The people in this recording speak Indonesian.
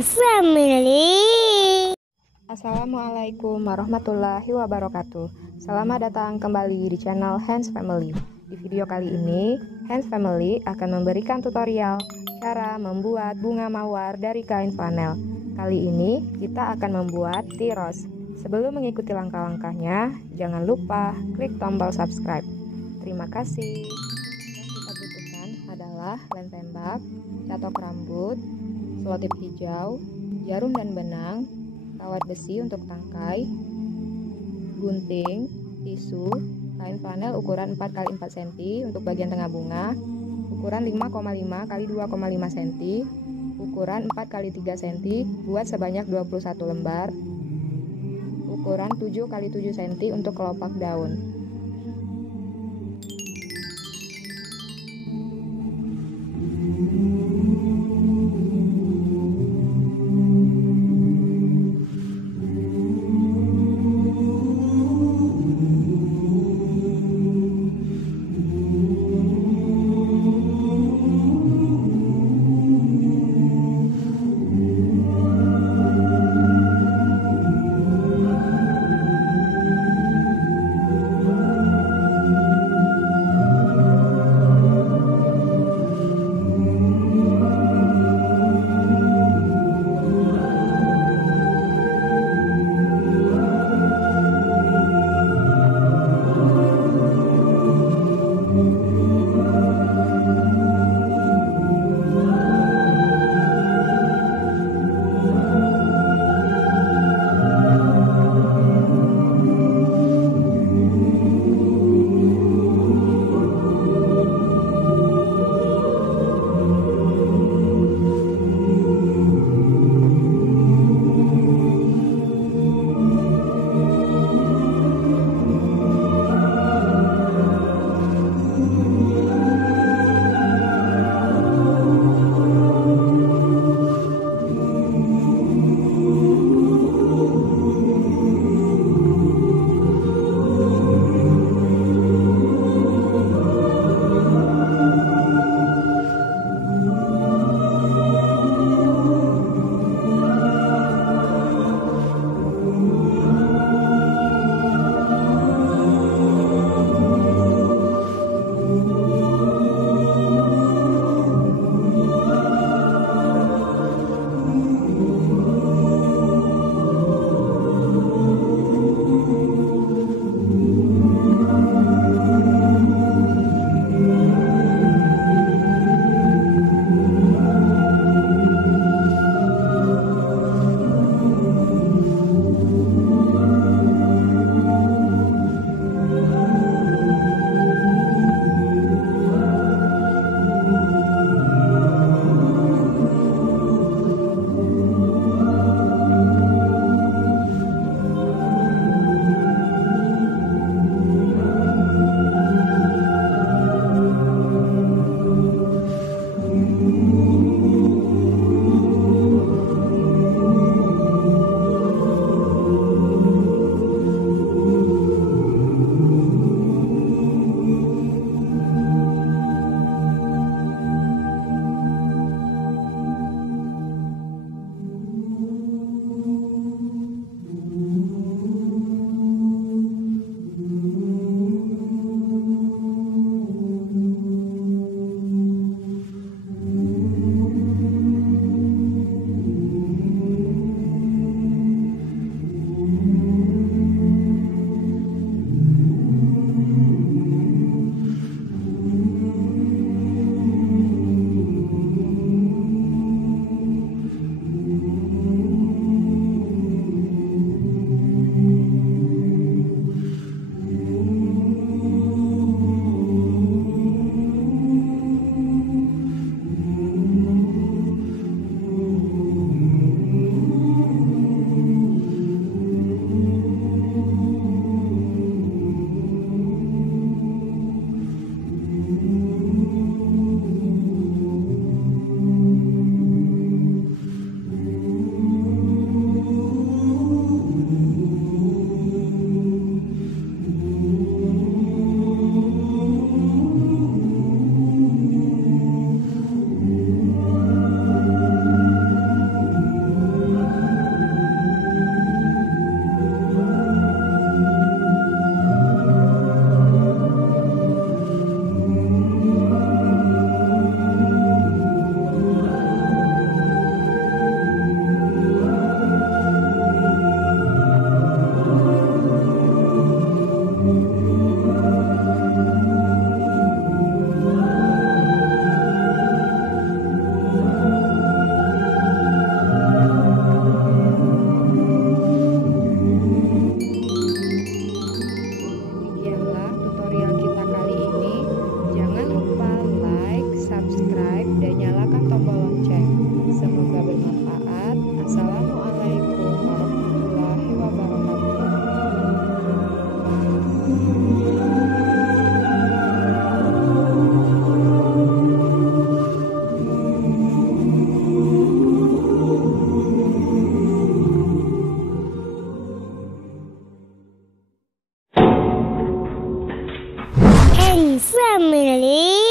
Family. Assalamualaikum warahmatullahi wabarakatuh. Selamat datang kembali di channel Hands Family. Di video kali ini, Hands Family akan memberikan tutorial cara membuat bunga mawar dari kain flanel. Kali ini kita akan membuat tiros. Sebelum mengikuti langkah-langkahnya, jangan lupa klik tombol subscribe. Terima kasih. Yang kita butuhkan adalah lem tembak, catok rambut, selotip hijau, jarum dan benang, kawat besi untuk tangkai, gunting, tisu, kain flanel ukuran 4 x 4 cm untuk bagian tengah bunga, ukuran 5,5 x 2,5 cm, ukuran 4 x 3 cm buat sebanyak 21 lembar, ukuran 7 x 7 cm untuk kelopak daun. Family